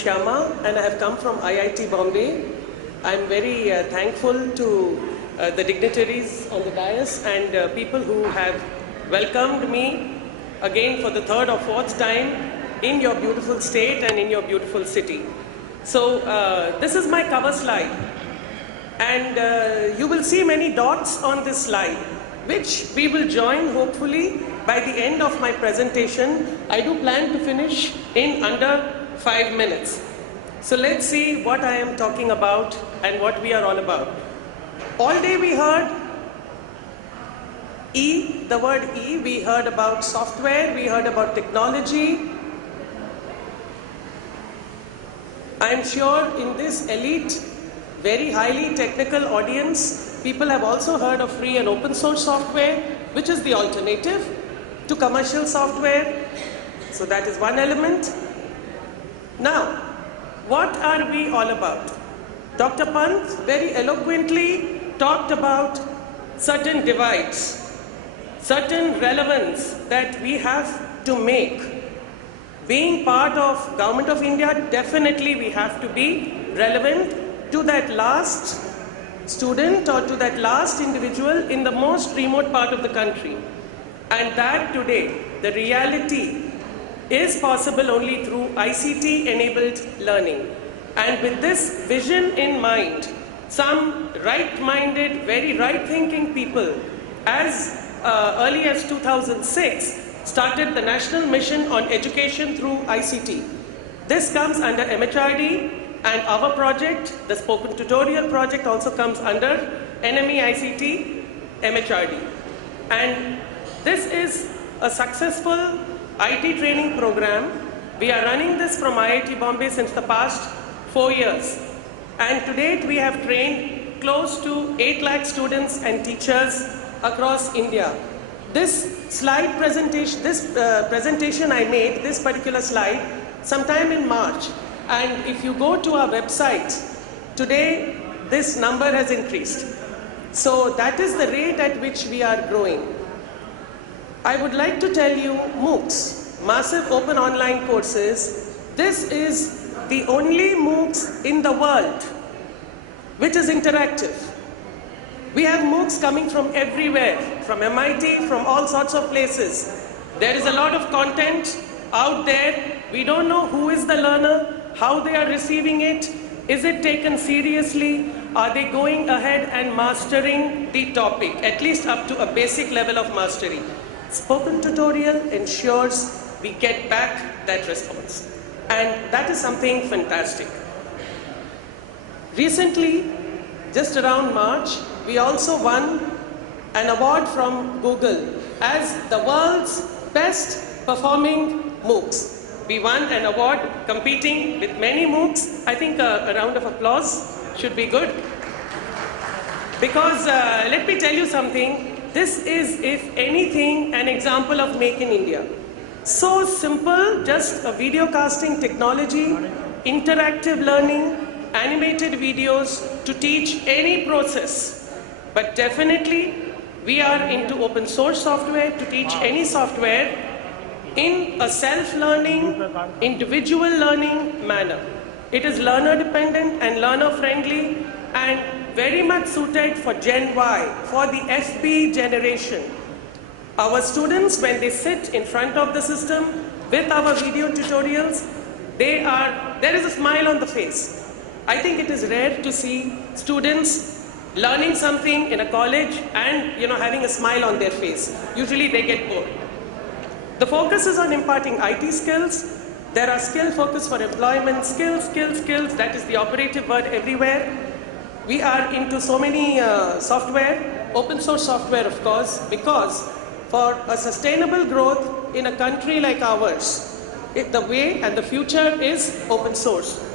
Shyama and I have come from IIT Bombay. I'm very thankful to the dignitaries on the dais and people who have welcomed me again for the third or fourth time in your beautiful state and in your beautiful city. So this is my cover slide, and you will see many dots on this slide, which we will join hopefully by the end of my presentation. I do plan to finish in under 5 minutes. So let's see what I am talking about and what we are all about. All day we heard E, the word E. We heard about software, we heard about technology. I am sure in this elite, very highly technical audience, people have also heard of free and open source software, which is the alternative to commercial software. So that is one element. Now, what are we all about? Dr. Pant very eloquently talked about certain divides, certain relevance that we have to make. Being part of Government of India, definitely we have to be relevant to that last student or to that last individual in the most remote part of the country. And that today, the reality is possible only through ICT-enabled learning. And with this vision in mind, some right-minded, very right-thinking people, as early as 2006, started the National Mission on Education through ICT. This comes under MHRD, and our project, the Spoken Tutorial project, also comes under NME ICT MHRD. And this is a successful IT training program. We are running this from IIT Bombay since the past 4 years. And to date, we have trained close to 8 lakh students and teachers across India. This slide presentation, presentation I made, this particular slide, sometime in March. And if you go to our website, today this number has increased. So that is the rate at which we are growing. I would like to tell you MOOCs, Massive Open Online Courses. This is the only MOOCs in the world which is interactive. We have MOOCs coming from everywhere, from MIT, from all sorts of places. There is a lot of content out there. We don't know who is the learner, how they are receiving it, is it taken seriously, are they going ahead and mastering the topic, at least up to a basic level of mastery. Spoken Tutorial ensures we get back that response. And that is something fantastic. Recently, just around March, we also won an award from Google as the world's best performing MOOCs. We won an award competing with many MOOCs. I think a round of applause should be good. Because let me tell you something, this is, if anything, an example of Make in India. So simple, just a video casting technology, interactive learning, animated videos to teach any process. But definitely, we are into open source software to teach any software in a self-learning, individual learning manner. It is learner-dependent and learner-friendly and very much suited for Gen Y, for the FP generation. Our students, when they sit in front of the system with our video tutorials, there is a smile on the face. I think it is rare to see students learning something in a college and having a smile on their face. Usually they get bored. The focus is on imparting IT skills. There are skill focus for employment, skills. That is the operative word everywhere. We are into so many software, open source software of course, because for a sustainable growth in a country like ours, the way and the future is open source.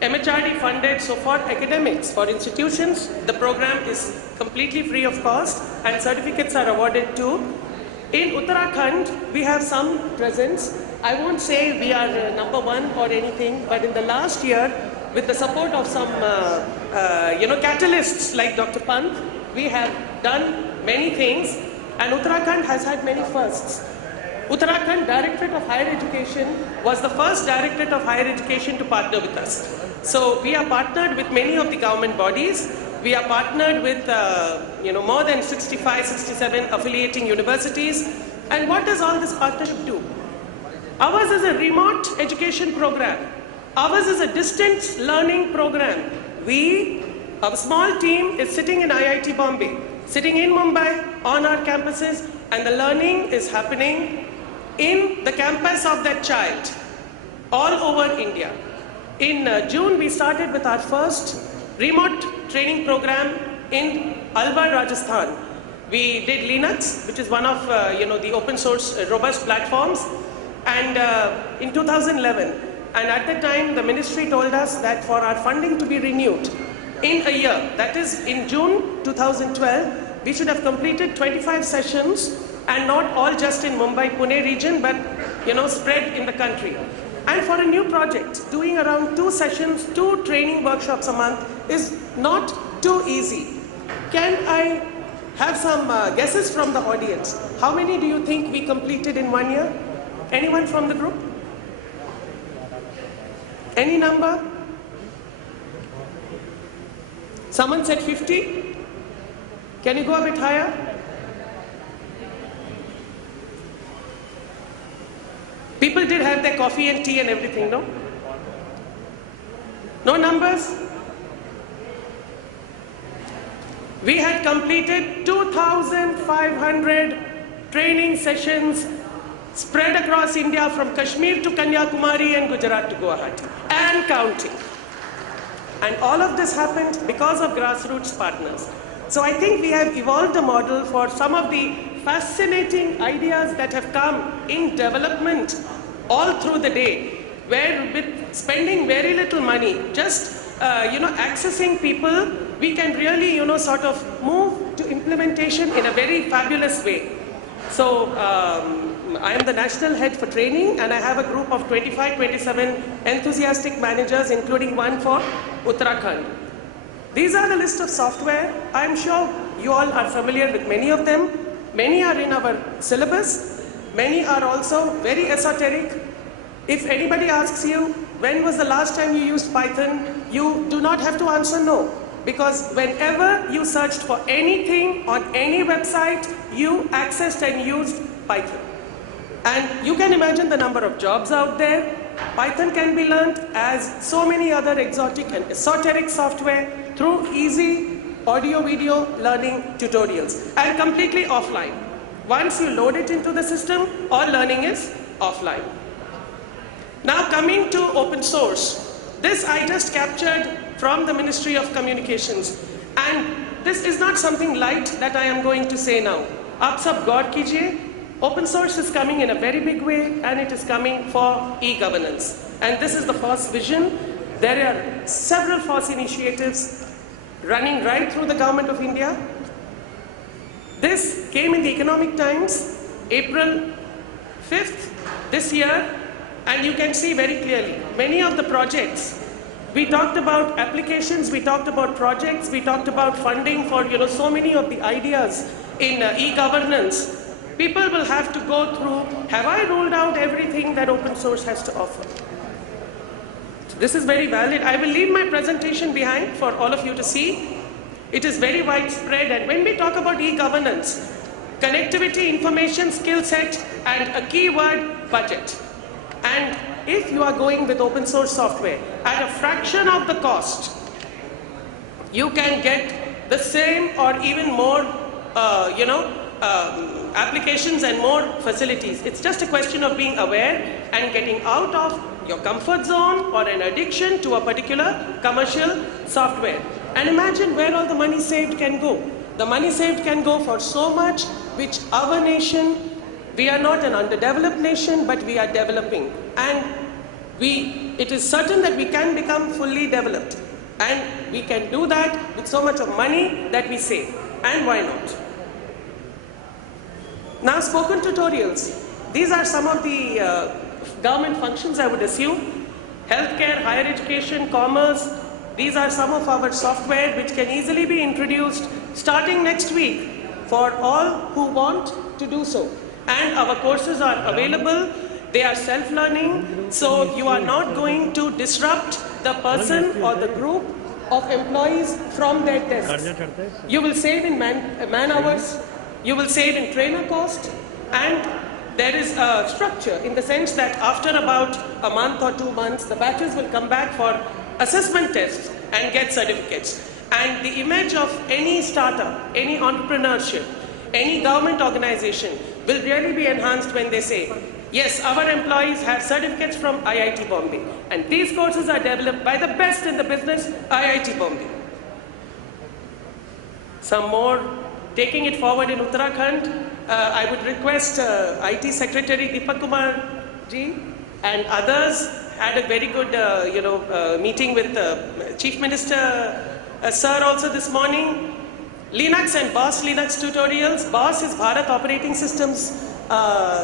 MHRD funded, so for academics, for institutions, the program is completely free of cost and certificates are awarded too. In Uttarakhand, we have some presence. I won't say we are number one or anything, but in the last year, with the support of some catalysts like Dr. Pant, we have done many things, and Uttarakhand has had many firsts. Uttarakhand Directorate of Higher Education was the first Directorate of Higher Education to partner with us. So we are partnered with many of the government bodies. We are partnered with more than 65, 67 affiliating universities. And what does all this partnership do? Ours is a remote education program. Ours is a distance learning program. Our small team is sitting in IIT Bombay, sitting in Mumbai on our campuses, and the learning is happening in the campus of that child all over India. In June, we started with our first remote training program in Alwar, Rajasthan. We did Linux, which is one of the open source robust platforms, and in 2011. And at that time, the ministry told us that for our funding to be renewed in a year, that is in June 2012, we should have completed 25 sessions, and not all just in Mumbai-Pune region, but spread in the country. And for a new project, doing around 2 sessions, 2 training workshops a month is not too easy. Can I have some guesses from the audience? How many do you think we completed in 1 year? Anyone from the group? Any number? Someone said 50? Can you go a bit higher? People did have their coffee and tea and everything, no? No numbers? We had completed 2,500 training sessions spread across India from Kashmir to Kanyakumari and Gujarat to Guwahati and counting. And all of this happened because of grassroots partners. So I think we have evolved a model for some of the fascinating ideas that have come in development all through the day, where with spending very little money, just accessing people, we can really sort of move to implementation in a very fabulous way. So I am the national head for training, and I have a group of 25, 27 enthusiastic managers, including one for Uttarakhand. These are the list of software. I'm sure you all are familiar with many of them. Many are in our syllabus. Many are also very esoteric. If anybody asks you, when was the last time you used Python, you do not have to answer no. Because whenever you searched for anything on any website, you accessed and used Python. And you can imagine the number of jobs out there. Python can be learned as so many other exotic and esoteric software through easy audio-video learning tutorials and completely offline. Once you load it into the system, all learning is offline. Now coming to open source. This I just captured from the Ministry of Communications. And this is not something light that I am going to say now. Aap sab gaur kijiye. Open source is coming in a very big way, and it is coming for e-governance. And this is the FOSS vision. There are several FOSS initiatives running right through the Government of India. This came in the Economic Times, April 5th this year, and you can see very clearly, many of the projects, we talked about applications, we talked about projects, we talked about funding for so many of the ideas in e-governance. People will have to go through, have I ruled out everything that open source has to offer? So this is very valid. I will leave my presentation behind for all of you to see. It is very widespread, and when we talk about e-governance, connectivity, information, skill set, and a keyword, budget. And if you are going with open source software at a fraction of the cost, you can get the same or even more, applications and more facilities. It's just a question of being aware and getting out of your comfort zone or an addiction to a particular commercial software. And imagine where all the money saved can go. The money saved can go for so much which our nation, we are not an underdeveloped nation, but we are developing. And it is certain that we can become fully developed. And we can do that with so much of money that we save. And why not? Now, spoken tutorials. These are some of the government functions, I would assume. Healthcare, higher education, commerce. These are some of our software which can easily be introduced starting next week for all who want to do so. and our courses are available. They are self-learning, so you are not going to disrupt the person or the group of employees from their desks. You will save in man hours, you will save in trainer cost, and there is a structure in the sense that after about a month or 2 months, the batches will come back for assessment tests and get certificates. And the image of any startup, any entrepreneurship, any government organization will really be enhanced when they say, yes, our employees have certificates from IIT Bombay, and these courses are developed by the best in the business, IIT Bombay. Some more, taking it forward in Uttarakhand, I would request IT Secretary Deepak Kumar ji and others had a very good meeting with Chief Minister Sir also this morning. Linux and BOSS Linux tutorials. BOSS is Bharat Operating Systems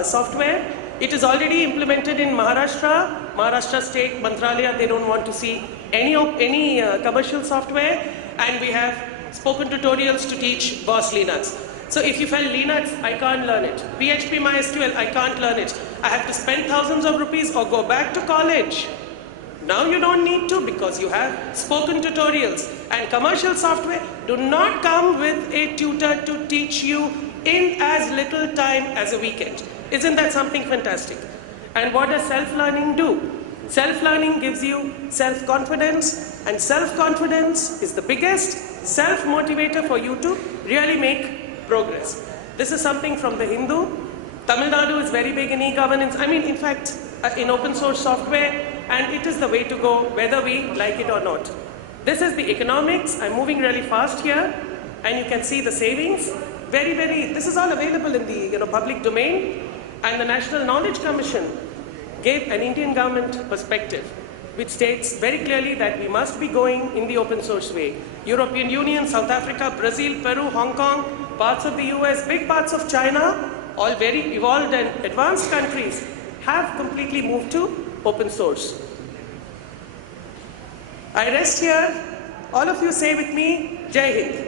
software. It is already implemented in Maharashtra State Mantralaya. They don't want to see any commercial software, and we have spoken tutorials to teach BOSS Linux. So if you felt Linux, I can't learn it. PHP MySQL, I can't learn it. I have to spend thousands of rupees or go back to college. Now you don't need to, because you have spoken tutorials, and commercial software do not come with a tutor to teach you in as little time as a weekend. Isn't that something fantastic? And what does self-learning do? Self-learning gives you self-confidence, and self-confidence is the biggest self-motivator for you to really make progress. This is something from the Hindu. Tamil Nadu is very big in e-governance. I mean, in fact, in open source software, and it is the way to go, whether we like it or not. This is the economics. I'm moving really fast here, and you can see the savings. This is all available in the public domain, and the National Knowledge Commission gave an Indian government perspective, which states very clearly that we must be going in the open source way. European Union, South Africa, Brazil, Peru, Hong Kong, parts of the US, big parts of China, all very evolved and advanced countries have completely moved to open source. I rest here. All of you say with me, Jai Hind.